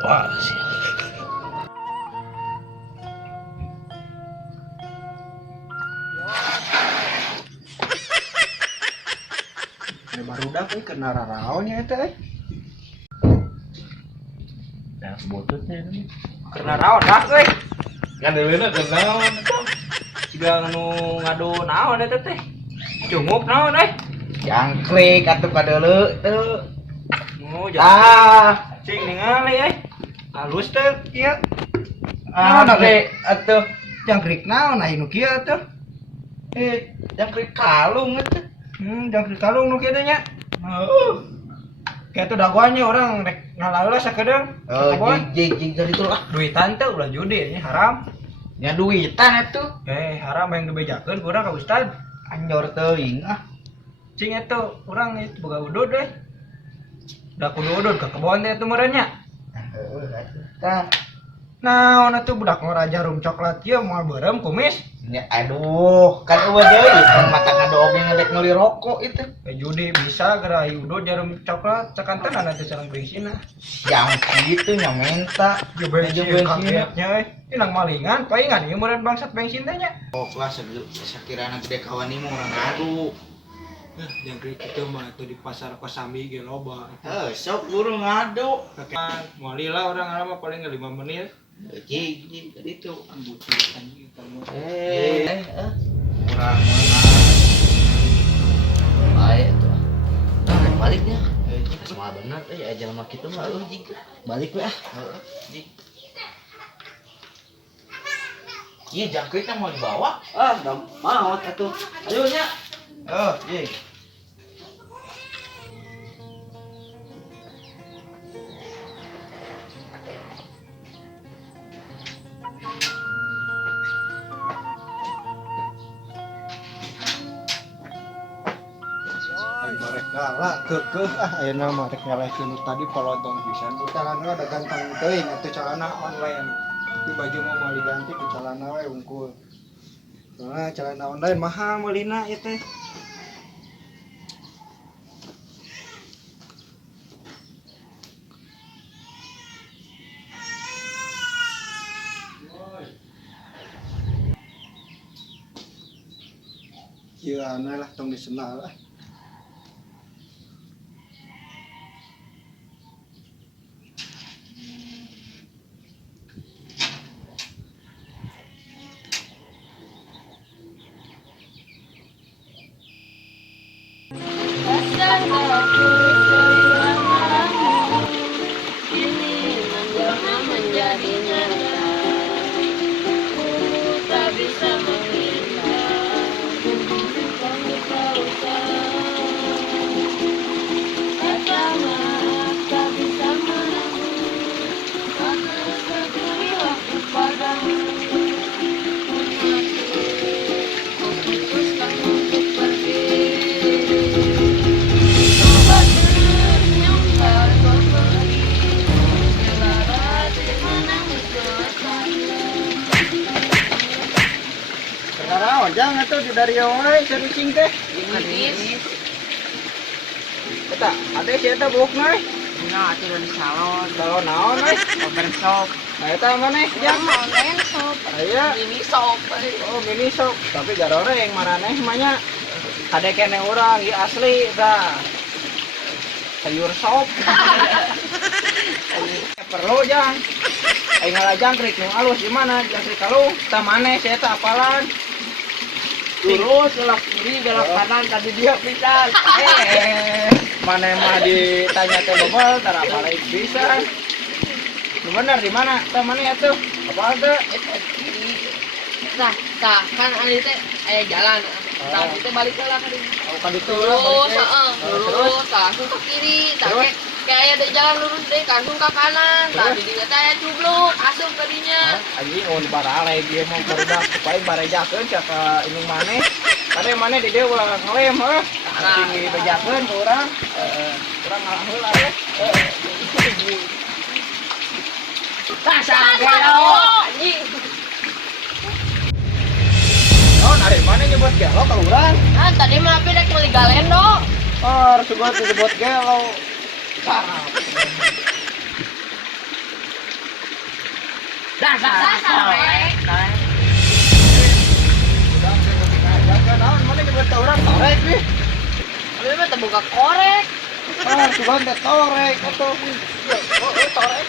Wah, sih. Barudak kena raraonya eta Yang sebututnya ini. kena raon dah Kan dulunya kenaon itu. juga ngadu naon eta teh cungup naon Jangkrik atuh kadeuleu teu. Cing ningali halus teh ieu Naon atuh jangkrik naon nu kieu teh jangkrik kalung atuh. jangkrik kalung nu kieu teh nya kayak tuh dagoannya orang rek ngalaula sakedeung Jig dari itu lah. duitan teh ulah judi nya haram Nya duitan atuh. haram yang dibejakeun kurang ka ustad Anjor teuing cing eta urang itu boga udud udah kudu udud ke kebon teh itu merenya Heeh atuh tah. naon atuh budak ngora jarum coklat ieu moal beureum kumis Nya aduh, kan eueuh deui kan mata ngadoge ngedek meuli rokok itu. judi bisa gerai udud jarum coklat cekantenan atuh sareng bensinna Yang kitu nya menta. bensin kagetnya inang malingan paingan ieu meureun bangsat bensin teh nya Oh kelas sakirana gede kawan ieu urang ngadu. jangkrik itu mah itu di pasar Kosambi ge loba Sok buru ngadu. moali lah orang lama paling 5 menit Jig tadi itu. butuh anjing kamu Kurang mana. Baik tuh. Nah, baliknya. Semua benar aja sama kita mah jig. Balik we jig. Iya jangkriknya mau dibawa. udah mau atuh ayo nya jig barek galak keukeuh ayeuna mah rek nyalehkeun tadi pelotong pisan calana ada ganteng teuing atuh calana online di baju mah mau diganti ku calana we unggul soalnya calana online mahal meulina ieu teh ieu aneh lah tong disenal lah menjadi nyata, tak bisa menghindar. Kamu tahu kata maaf tak bisa menanggung. Aku beri waktu padamu. Memutuskan untuk pergi. Coba senyum kau pergi. Karena jangan tuh dari orang serucing teh. Eta, ada sih eta bukna. Nah, atuh di salon. Salon naon we? Barbershop. Nah eta maneh jang. Online shop. Aya. Ini shop. Oh, mini shop. Tapi garore yang maraneh mah nya. Kade kene urang ieu asli tah. Sayur shop. Perlu jang. Aing ngalah jangkrik nu alus di mana? Jangkrik kalung. Tah maneh saya teh apalan. Lurus, belok kiri, belok kanan, tadi dia pisan. Mana mah ditanya teh bobol, tara apalai bisa. Nu bener di mana? Tah mana ya tuh? Apa teh? Kiri. Nah, kan ari teh aya jalan. Tah teh balik heula ka dieu. Oh, kan ditu Lurus, lurus, langsung ke kiri. Tah kayak ada jalan lurus deh, langsung ke kanan. Tah di dieu teh aya cubluk, asup ka dinya. Anjing mun baralai dia mau barudak supaya barejakeun ka ini maneh. Kade maneh di dieu ulah ngelem heuh. Anjing dibejakeun ku urang. Urang ngalah heula we. Tah sagelo anjing. Oh, dari mana nyebut gelo ka urang? Nah, tadi mah api dek meuli galendo. Oh, harus gua disebut gelo. Sarap. Dasar torek. Udah jaga naon mana nyebut orang torek nih. Lu mah terbuka korek. Ah, sugan teh torek atuh. Oh, torek.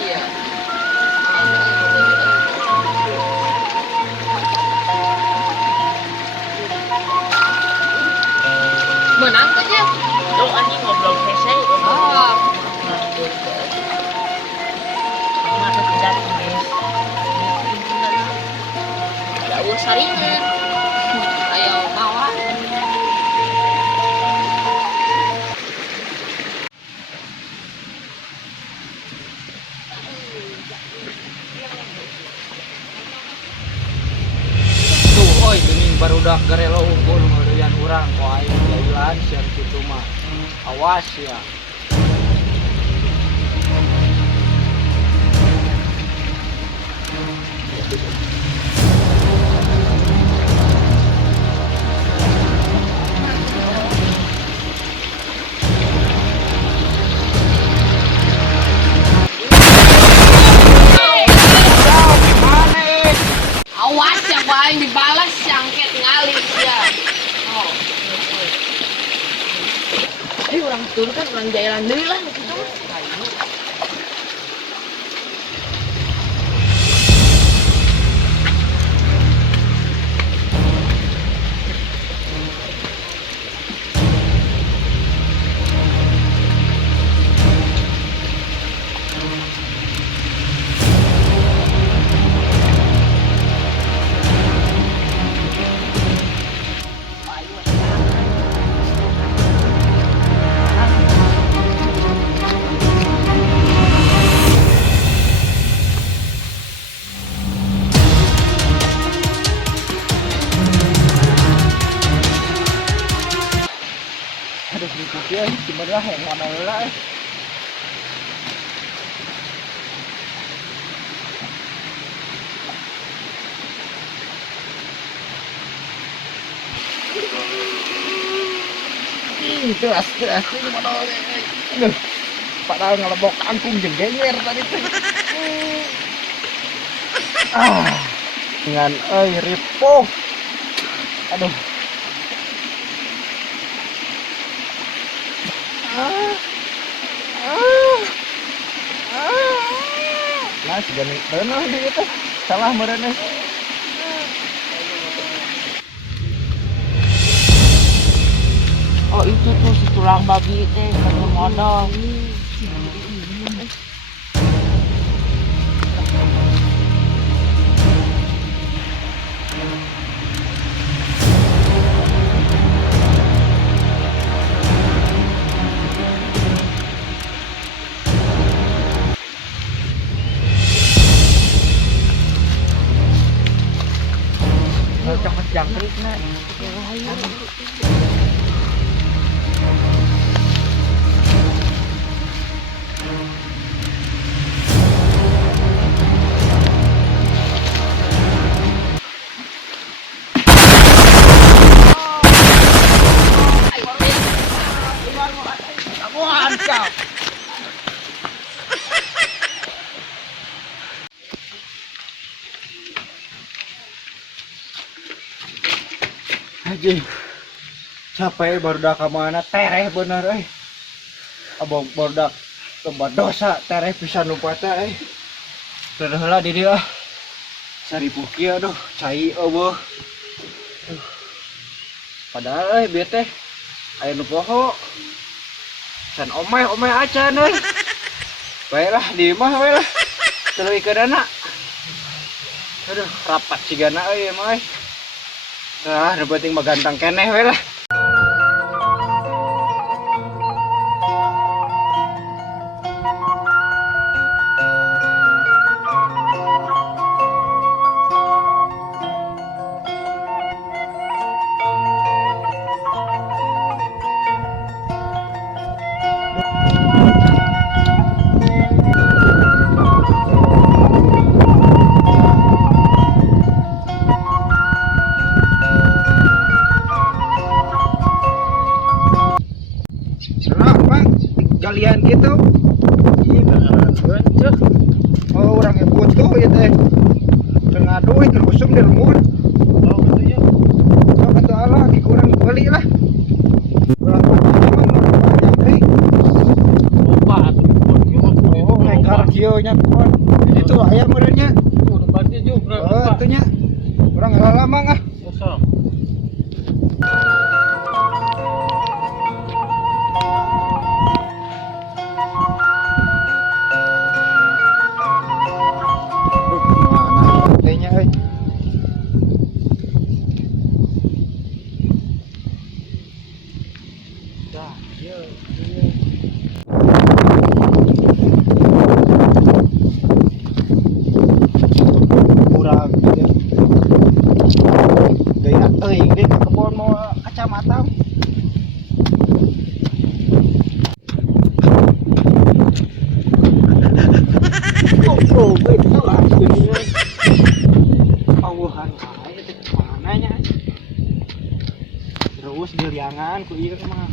Iya. Menang aja. Lu anjing ngobrol hese. Ah, Masuk ke dalam guys. ada uang saringan. Ayo bawa. Tuh, oi geuning barudak garelo unggul ngeureuyaan urang ku aing jailan sian kitu mah. Awas ya. Awas yang paling dibalas yang kayak tinggalin ya. Oh. Orang turun kan orang jalan deui lah gitu. Aduh, dikuki euy, sebenarnya yang mana heula euy. Keras ini mana euy. Aduh, padahal ngelebok kangkung jeung genger tadi teh. Dengan euy ripuh. Aduh. Nah, segini bener di itu salah merene. Oh itu tuh si tulang babi teh kalau modal. Cokot jangkrik na. Anjing. Capek barudak ka mana tereh bener euy. Abang barudak tempat dosa tereh pisan lupata euy. Teu heula di dieu ah. Saripuh kieu aduh, cai eueuh. Padahal bieu teh aya nu poho. Can omeh acan euy. Bae lah di imah we lah. Tuluy keudana. Aduh, rapat sigana euy emang euy. Ah, nu penting mah gantang keneh we lah. Serah bang, galian gitu. Iya kan, cek. Oh orang yang butuh ya teh. Tengah duit terusum di lembur. Oh gitu ya. Oh kata Allah dikurang beli lah. Berapa banyak Lupa tuh. oh naik kardionya kuat. Itu ayam merenya. Tuh tempatnya juga. Oh itunya. Orang lama ah. Kosong. Mana kayaknya Dah, ya. kurang gitu. Gaya ini ke kebun mau kacamata. Oh, betul lah. Awuhan aja teh mananya. Terus diliangan ku ieu mah.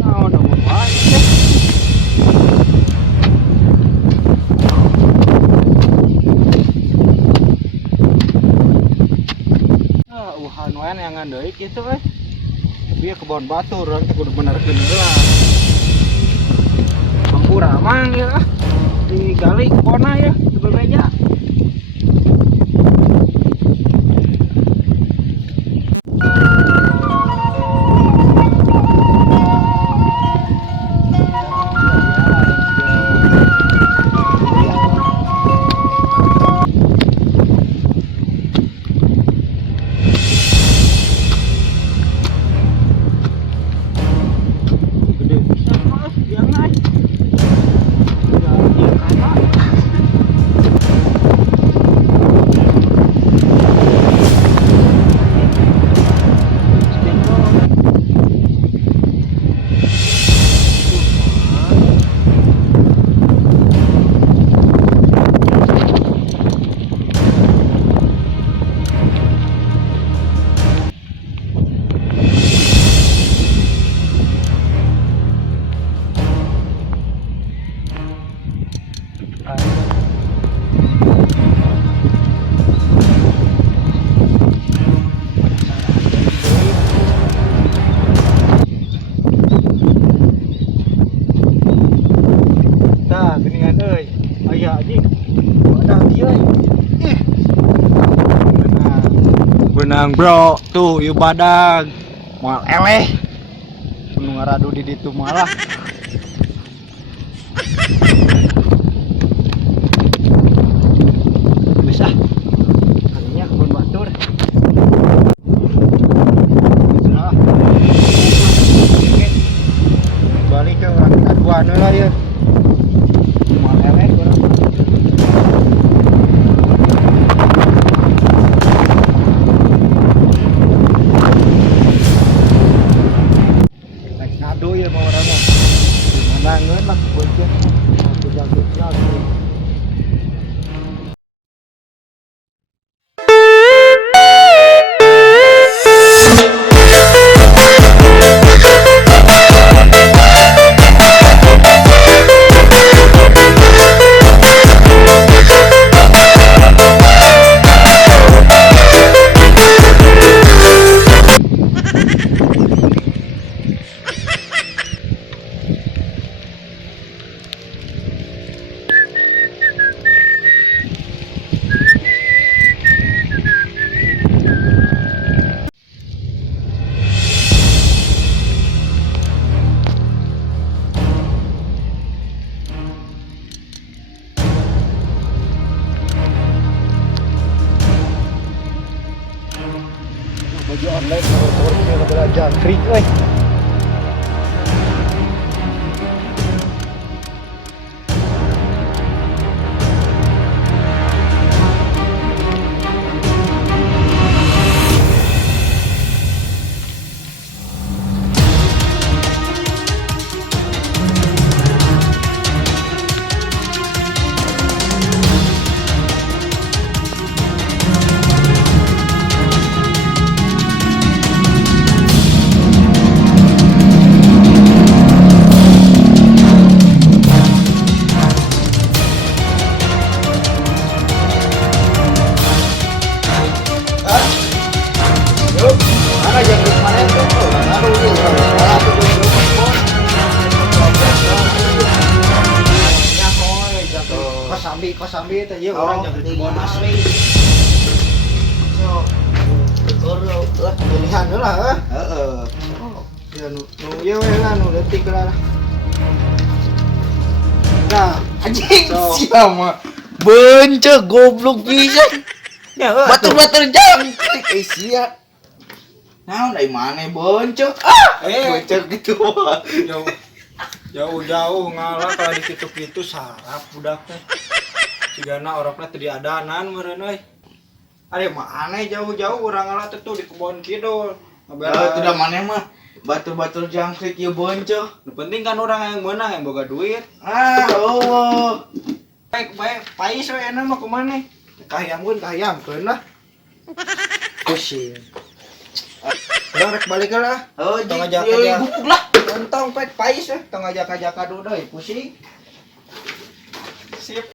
Nah, udah mau teh. Uhan wae yang ngandeuy kitu Dia kebon batur orang teh kudu bener-bener lah. Bangku ramang ya digali kona ya di meja. Gede bisa mas, jangan. Jangan kata. Nah, geningan euy. Aya anjing. Wadah kieu. Benang. Benang, Bro. Tuh, ieu badag. Moal eleh. Nu ngaradu di ditu malah. Bisa. Kalinya kebun batur. Nah. Balik ke aduan lah ya. Moal eleh kurang. Ngadu ya mau orang mah. Menangan lah bocah. Aku jago-jago. Baju online motornya adalah jangkrik pas sambil teh ieu Oh, urang jaga iya. kebon asli. So, goro lah. Pilihan heula heuh. Heeh. Ya nu ieu we lah nu leutik lah. Nah, Anjing So. siapa? Benceng goblok pisan. ya heuh. Batur-batur jangkrik sia. Naon dari mana benceng? Ah, benceng gitu. jauh jauh ngalah kalau di kitu-kitu sarap budak teh. Cigana orangna teu diadanan meureun euy. Are mana jauh-jauh urang ngalah teh tuh di kebon kidul. Tidak mana mah batur-batur jangkrik ieu benceng. Nu penting kan orang yang menang yang boga duit. Ah, oh. Baik pais we enak mah kumaha? Kahayamkeun lah. Pusing. Urang rek balik lah. Oh, Tong jadi ajak-ajak. guguk lah. Entong pek pais we tong ajak-ajak ka dudeuy pusing. Sip.